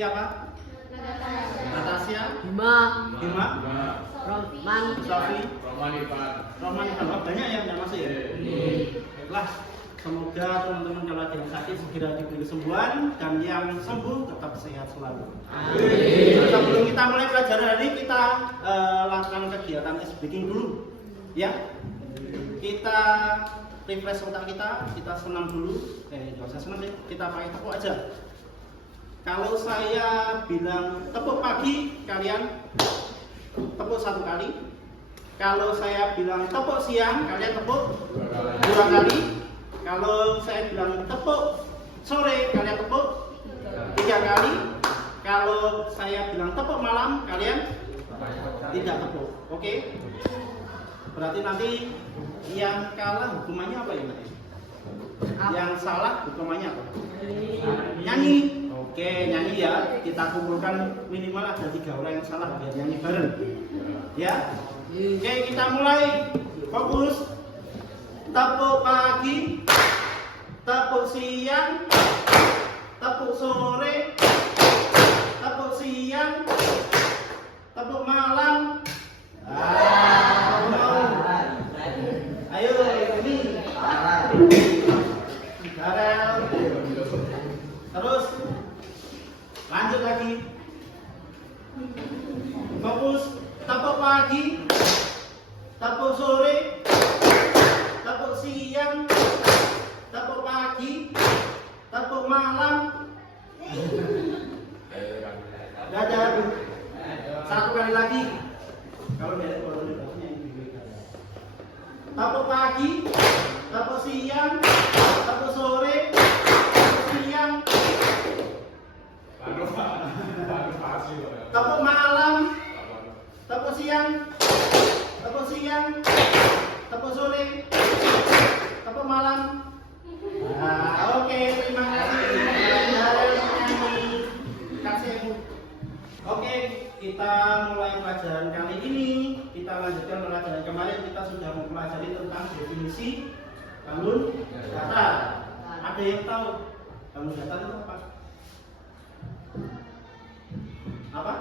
Siapa? Natasha. Bima. Roman. Sofi. Roman Ivan. Oh, banyak yang tidak masuk ya? Baiklah, semoga teman-teman kalau ada yang sakit segera diberi kesembuhan dan yang sembuh tetap sehat selalu. Sebelum kita mulai pelajaran hari ini, kita lakukan kegiatan ice breaking dulu, ya. Kita refresh otak kita senam dulu. Nggak usah senam deh, kita pakai tepuk aja. Kalau saya bilang tepuk pagi, kalian tepuk 1 kali. Kalau saya bilang tepuk siang, kalian tepuk 2 kali. Kalau saya bilang tepuk sore, kalian tepuk 3 kali. Kalau saya bilang tepuk malam, kalian tidak tepuk. Oke? Berarti nanti yang kalah hukumannya apa ya? Yang salah hukumannya apa? Nyanyi. Oke, nyanyi ya. Kita kumpulkan minimal ada 3 orang yang salah biar nyanyi bareng. Ya. Oke, kita mulai. Fokus. Tepuk pagi, tepuk siang, tepuk sore, tepuk siang, tepuk malam. Ayo, ini. Garel. Terus lanjut lagi. Fokus. Tepuk pagi, tepuk sore, tepuk siang, tepuk pagi, tepuk malam. Dadah. 1 kali lagi. Kalau dari bahasanya ini. Tepuk pagi, tepuk siang, tepuk sore, tepuk siang, tepuk malam, tepuk siang, tepuk siang, tepuk sore, tepuk malam. Oke, terima kasih. Oke, kita mulai pelajaran kali ini. Kita lanjutkan pelajaran kemarin. Kita sudah mempelajari tentang definisi bangun datar. Ada yang tahu bangun datar itu apa? Apa?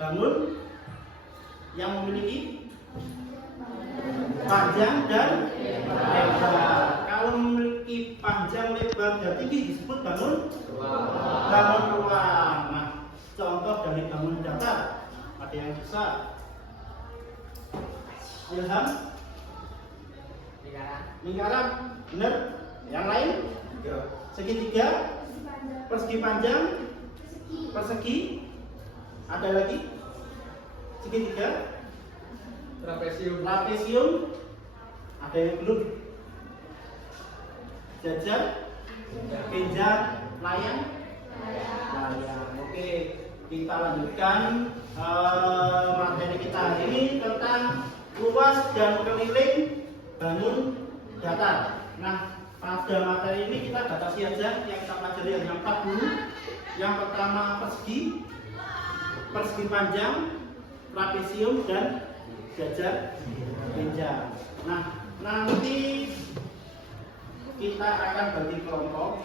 Bangun yang memiliki panjang dan lebar. Kalau memiliki panjang, lebar, dan tinggi disebut bangun ruang. Nah, contoh dari bangun datar ada yang bisa. Ilham? Lingkaran. Benar? Yang lain? Segitiga? Persegi panjang? Persegi? Ada lagi? Segitiga? Trapesium? Ada yang belum? Jajak? Pinjam? Layang? Oke, kita lanjutkan materi kita hari ini tentang luas dan keliling bangun datar. Nah, pada materi ini kita batasi aja yang kita pelajari hanya 4 dulu. Yang pertama persegi panjang, trapesium, dan jajak pinjam. Nah, nanti kita akan bagi kelompok.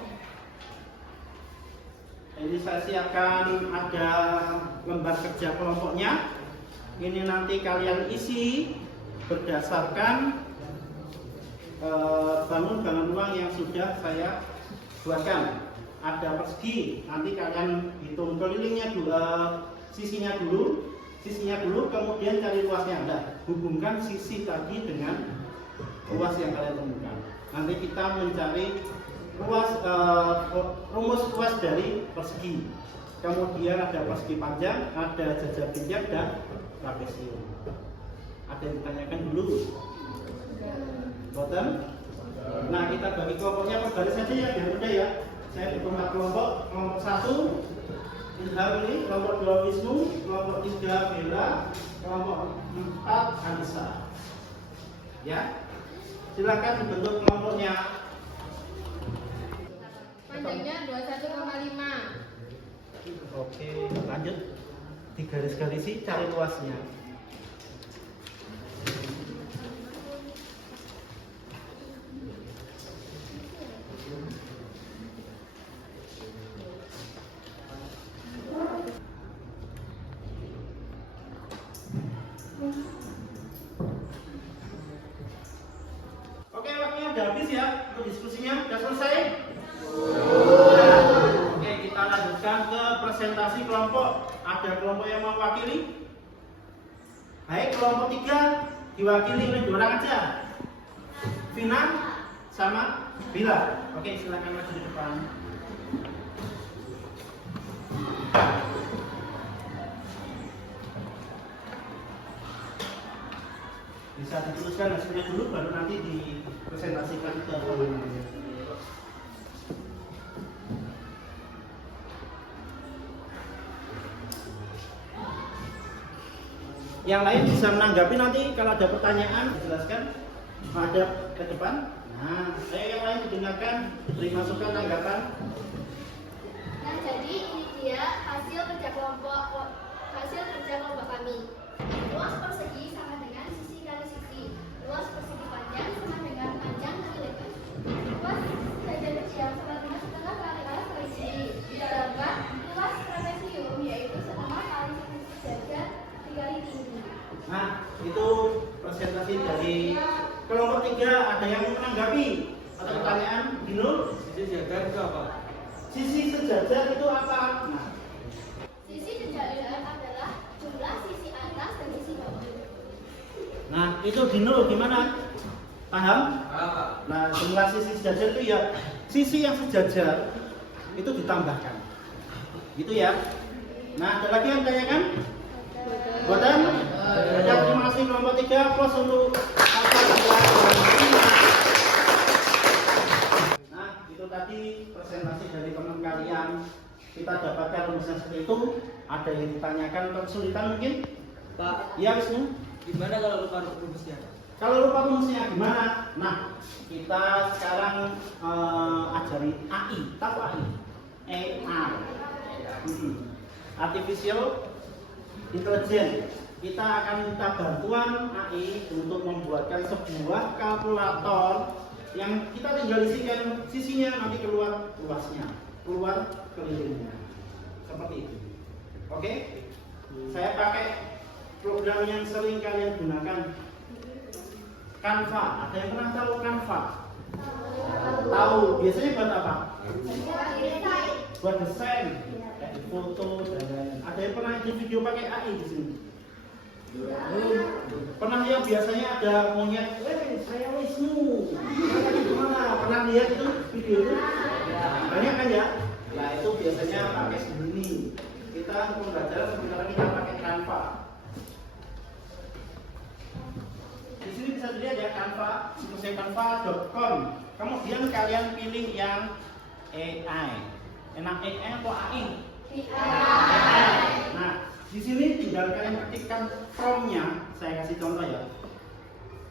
Ini sesi akan ada lembar kerja kelompoknya. Ini nanti kalian isi berdasarkan bangun ruang yang sudah saya buatkan. Ada persegi, nanti kalian hitung kelilingnya dulu, sisinya dulu, kemudian cari luasnya. Nah, hubungkan sisi tadi dengan luas yang kalian temukan. Nanti kita mencari rumus luas dari persegi. Kemudian ada persegi panjang, ada jajak pinjam, dan trapesium. Ada yang ditanyakan dulu? Boten? Nah, kita bagi kelompoknya per baris saja ya, biar mudah ya. Saya hitung kelompok. Kelompok 1 Ilham ini, kelompok 2 Wisnu, kelompok 3 Bella, kelompok 4 Anissa. Ya, silakan dibentuk kelompoknya. Panjangnya 21,5. Oke, lanjut. Digaris-garisi, cari luasnya. ya untuk diskusinya. Sudah selesai? Sudah. Oke, kita lanjutkan ke presentasi kelompok. Ada kelompok yang mau wakili? Baik, kelompok 3 diwakili oleh 2 orang aja. Vina sama Bila. Oke, silakan maju di depan. Bisa dituliskan hasilnya dulu, baru nanti dipresentasikan ke teman-teman. Yang lain bisa menanggapi nanti kalau ada pertanyaan dijelaskan menghadap ke depan. Nah, yang lain didengarkan, diberi masukan tanggapan. Nah, jadi ini dia hasil kerja kelompok kami. Luas persegi sama dengan sisi kali sisi. Luas persegi panjang sama dengan panjang kali lebar. Luas jajar kecil sama dengan setengah kali alas kali sisi. Ditambah luas trapesium yaitu setengah kali sisi jajar dikali tinggi. Nah, itu presentasi dari kelompok 3. Ada yang menanggapi atau pertanyaan? Dino? Sisi jajar itu apa? Sisi sejajar itu apa? Nah, Sisi sejajar adalah jumlah sisi atas dan sisi bawah. nah itu Dino gimana? Paham? Apa? Nah, jumlah sisi sejajar itu ya sisi yang sejajar itu ditambahkan. Gitu ya. Nah, ada lagi yang tanyakan? Buatan? Ada, terima kasih kelompok 3 plus untuk Nah, itu tadi presentasi dari teman kalian. Kita dapatkan rumusnya seperti itu. Ada yang ditanyakan kesulitan mungkin? Pak, Iya, Wisnu. gimana kalau lupa rumusnya? Kalau lupa rumusnya gimana? Nah, kita sekarang ajari AI. Tahu AI? AI. Artificial Intelligence. Kita akan minta bantuan AI untuk membuatkan sebuah kalkulator yang kita tinggal isikan sisinya, nanti keluar luasnya, keluar kelilingnya. Seperti itu. Oke? Saya pakai program yang sering kalian gunakan. Canva. Ada yang pernah tahu Canva? Tahu. Biasanya buat apa? Buat desain, kayak foto dan lain-lain. Ada yang pernah bikin video pakai AI di sini? Pernah yang biasanya ada monyet, saya Wisnu. Gimana? Pernah lihat itu video itu? Banyak kan ya? Nah, itu biasanya pakai segini. Kita untuk belajar sebenarnya kita pakai Canva. Di sini bisa dilihat ya Canva, situsnya canva.com. Kemudian kalian pilih yang AI. Enak AI atau AI? AI. Nah, di sini tinggal kalian ketikkan prompt-nya. Saya kasih contoh ya.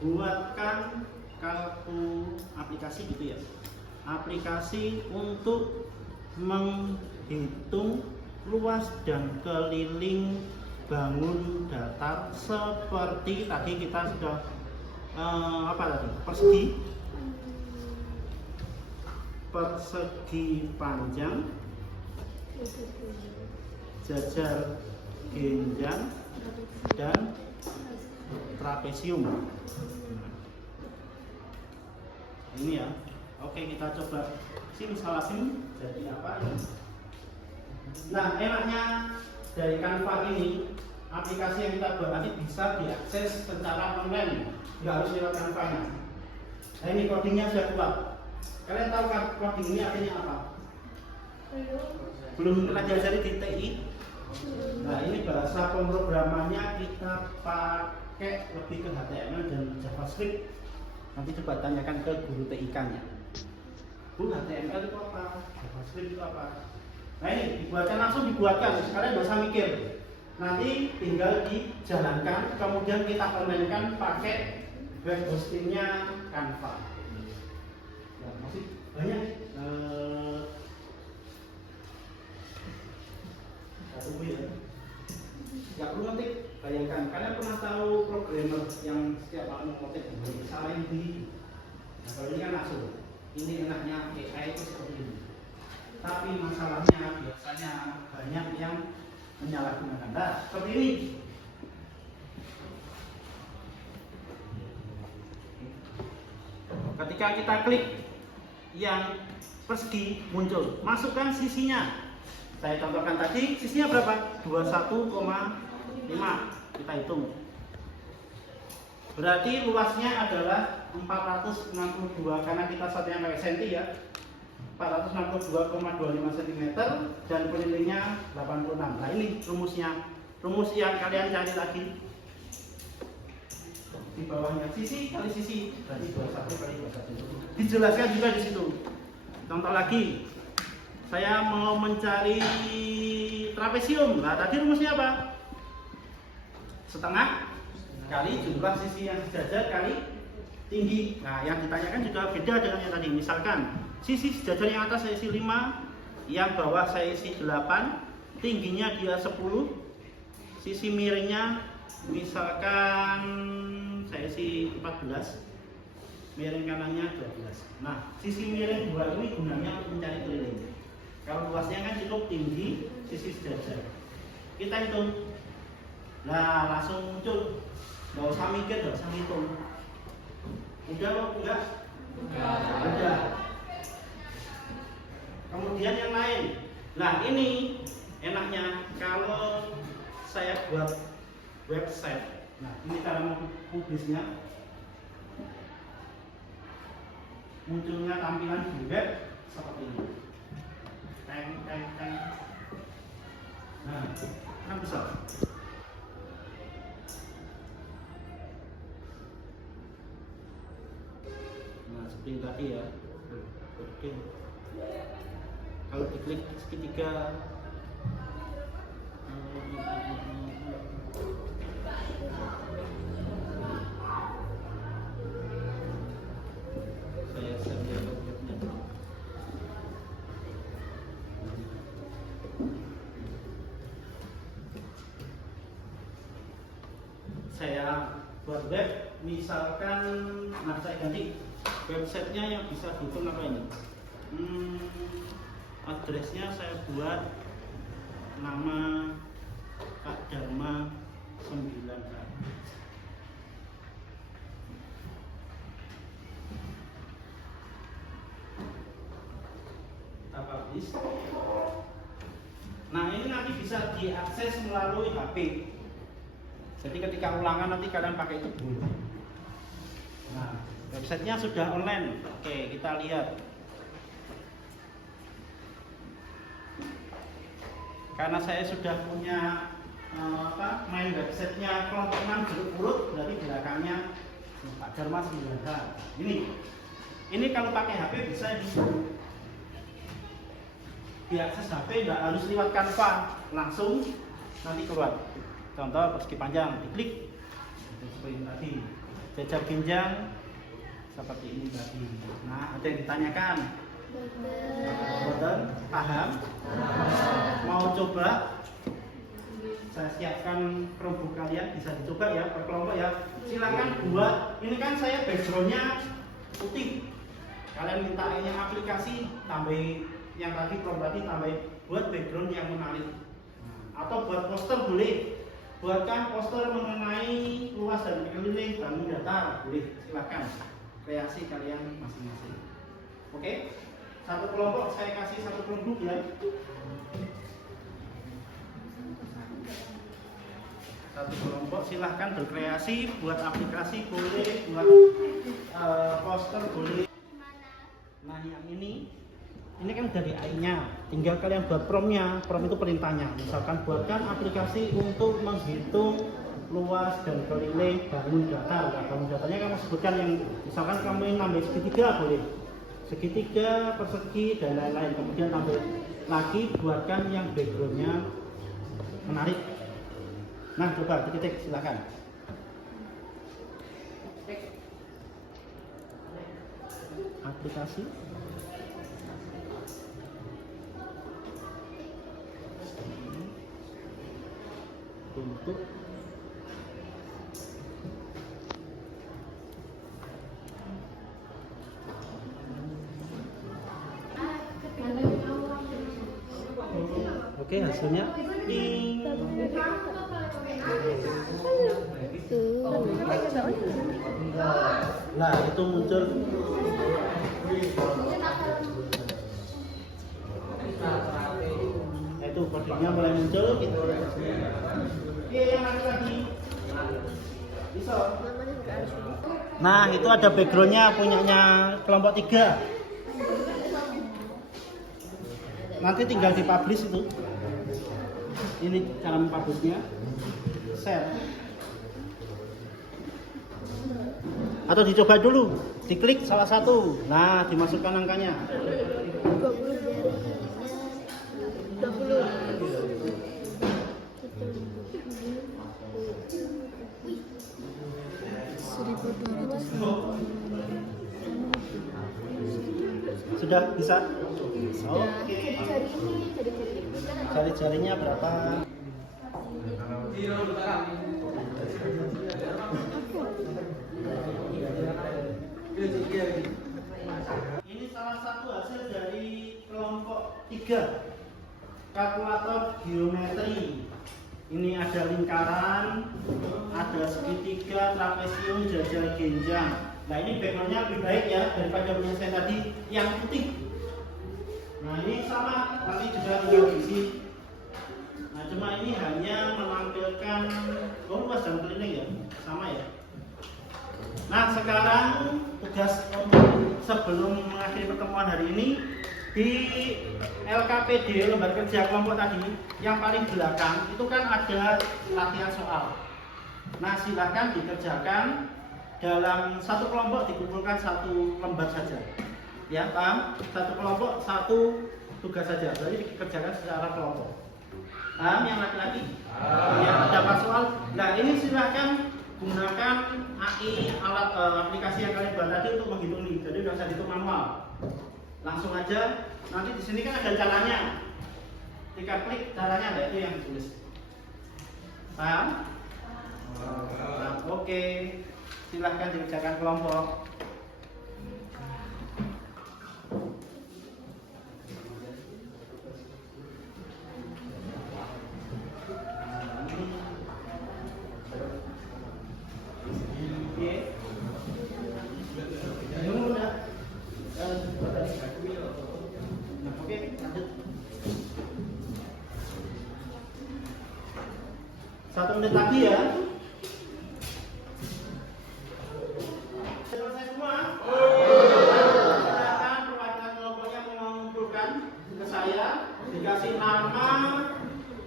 Buatkan kalku aplikasi gitu ya. Aplikasi untuk menghitung luas dan keliling bangun datar seperti tadi kita sudah persegi panjang, jajar genjang dan trapesium. Ini ya. Oke, kita coba simsalabim jadi apa ya? Nah, enaknya dari Canva ini, aplikasi yang kita buat nanti bisa diakses secara online, nggak harus lewat Canva-nya. Nah, ini codingnya sudah keluar. Kalian tahu kan coding ini artinya apa? Belum pernah diajari di TI? Nah, ini bahasa pemrogramannya kita pakai lebih ke HTML dan JavaScript. Nanti coba tanyakan ke guru TIK-nya. Bu, HTML itu apa? JavaScript itu apa? Nah, ini dibuatkan, langsung dibuatkan. Kalian nggak usah mikir. Nanti tinggal dijalankan, kemudian kita permainkan pakai web hostingnya Canva. Ya, masih banyak. Tunggu ya. Nggak perlu ngetik. Bayangkan, kalian pernah tahu programmer yang setiap malam ngetik salahin di. Nah, kalau ini kan langsung. Ini enaknya AI itu seperti ini. Tapi masalahnya biasanya banyak yang menyalahgunakan. Nah, seperti ini. Ketika Ketika kita klik yang persegi muncul, masukkan sisinya. Saya contohkan tadi, sisinya berapa? 21,5. Kita hitung. Berarti luasnya adalah 462 karena kita satunya pakai senti ya. 462,25 cm dan kelilingnya 86. Nah, ini rumusnya. Rumus yang kalian cari tadi. Di bawahnya sisi kali sisi berarti 21 kali 21. Dijelaskan juga di situ. Contoh lagi. Saya mau mencari trapesium. Nah, tadi rumusnya apa? Setengah kali jumlah sisi yang sejajar kali tinggi. Nah, yang ditanyakan juga beda dengan yang tadi. Misalkan sisi sejajar yang atas saya isi 5, yang bawah saya isi 8, tingginya dia 10, sisi miringnya misalkan saya isi 14, miring kanannya 12. Nah, sisi miring 2 ini gunanya untuk mencari keliling. Kalau luasnya kan cukup tinggi, sisi sejajar. Kita hitung. Nah, langsung muncul. Nggak usah mikir, nggak usah ngitung. Udah kok, enggak? Udah. Kemudian yang lain. Nah, ini enaknya kalau saya buat website. Nah, ini cara publisnya. Munculnya tampilan di web seperti ini. Teng. Nah, kan bisa. Nah, seperti tadi ya. Oke. Kalau diklik segitiga saya saja saya buat web misalkan, nah saya ganti websitenya yang bisa dihitung apa ini, addressnya saya buat nama Pak Dharma 9K. Kita publish. Nah, ini nanti bisa diakses melalui HP. Jadi ketika ulangan nanti kalian pakai itu boleh. Nah, websitenya sudah online. Oke, kita lihat. Karena saya sudah punya main websitenya kelompok 6 jeruk purut, berarti belakangnya Pak Dharma 9H. Ini kalau pakai HP bisa ini. Diakses HP nggak harus lewat Canva, langsung nanti keluar. Contoh persegi panjang, diklik seperti ini tadi. Jajar pinjang seperti ini tadi. Nah, ada yang ditanyakan? Betul? Paham? Mau coba? Saya siapkan Chromebook kalian, bisa dicoba ya per kelompok ya. Silakan buat. Ini kan saya backgroundnya putih. Kalian minta yang aplikasi tambah yang tadi tadi tambah buat background yang menarik. Atau buat poster boleh. Buatkan poster mengenai luas dan keliling bangun datar, boleh, silakan. Kreasi kalian masing-masing. Oke? Satu kelompok saya kasih satu Chromebook ya. Satu kelompok silahkan berkreasi, buat aplikasi boleh, buat poster boleh. Nah, yang ini kan dari AI-nya, tinggal kalian buat prompt-nya. Prompt itu perintahnya. Misalkan buatkan aplikasi untuk menghitung luas dan keliling bangun datar. Nah, bangun datarnya kamu sebutkan yang misalkan kamu nambah segitiga boleh, segitiga, persegi dan lain-lain. Kemudian tambah lagi buatkan yang backgroundnya menarik. Nah, coba ketik silakan. Aplikasi. Untuk Oke, hasilnya. Ding. Nah, itu muncul. Itu kodenya mulai muncul. Oke, yang lagi. Bisa. Nah, itu ada backgroundnya punyanya kelompok 3. Nanti tinggal dipublish itu. Ini cara mempublishnya. Share. Atau dicoba dulu, diklik salah satu. Nah, dimasukkan angkanya. 20. Sudah bisa? Oke. Jari-jarinya berapa? Ini salah satu hasil dari kelompok 3 kalkulator geometri. Ini ada lingkaran, ada segitiga, trapesium, jajal genjang. Nah, ini backgroundnya lebih baik ya daripada punya saya tadi yang putih. Nah, ini sama, nanti juga tinggal diisi. Nah, cuma ini hanya menampilkan luas dan keliling ya, sama ya. Nah, sekarang tugas untuk sebelum mengakhiri pertemuan hari ini di LKPD lembar kerja kelompok tadi yang paling belakang itu kan ada latihan soal. Nah, silakan dikerjakan dalam satu kelompok dikumpulkan satu lembar saja. Ya, paham? Satu kelompok satu tugas saja. Jadi dikerjakan secara kelompok. Paham yang laki-laki? Ya, dapat soal. Nah, ini silakan gunakan AI alat aplikasi yang kalian buat tadi untuk menghitung ini. Jadi nggak usah dihitung manual. Langsung aja. Nanti di sini kan ada caranya. Jika klik caranya ada itu yang ditulis. Paham? Nah, oke. Silahkan dikerjakan kelompok. Oke, lanjut. 1 menit lagi ya. Selesai semua? Silakan perwakilan kelompoknya mengumpulkan ke saya, dikasih nama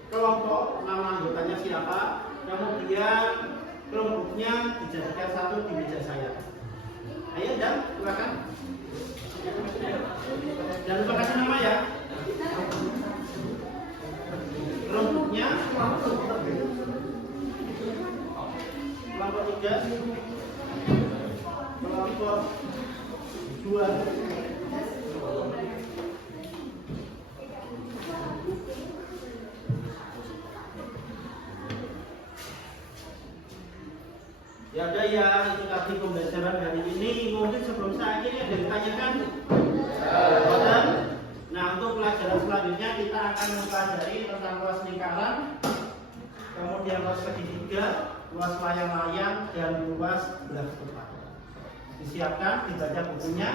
kelompok, nama anggotanya siapa, kemudian kelompoknya dijadikan satu di meja saya. Ayo, Dan, silakan. Jangan lupa kasih nama ya. Kelompoknya kelompok 3, kelompok 2. Ya udah ya, itu tadi pembelajaran hari ini. Mungkin sebelum saya akhiri ada yang ditanyakan? Nah, untuk pelajaran selanjutnya kita akan mempelajari tentang luas lingkaran, kemudian luas segitiga, luas layang-layang, dan luas belah tempat. Disiapkan, dibaca bukunya.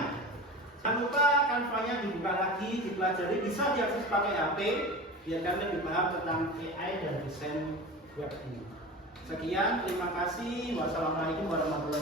Jangan lupa kanvanya dibuka lagi, dipelajari, bisa diakses pakai HP, biar kalian lebih paham tentang AI dan desain web ini. Sekian, terima kasih. Wassalamualaikum warahmatullahi wabarakatuh.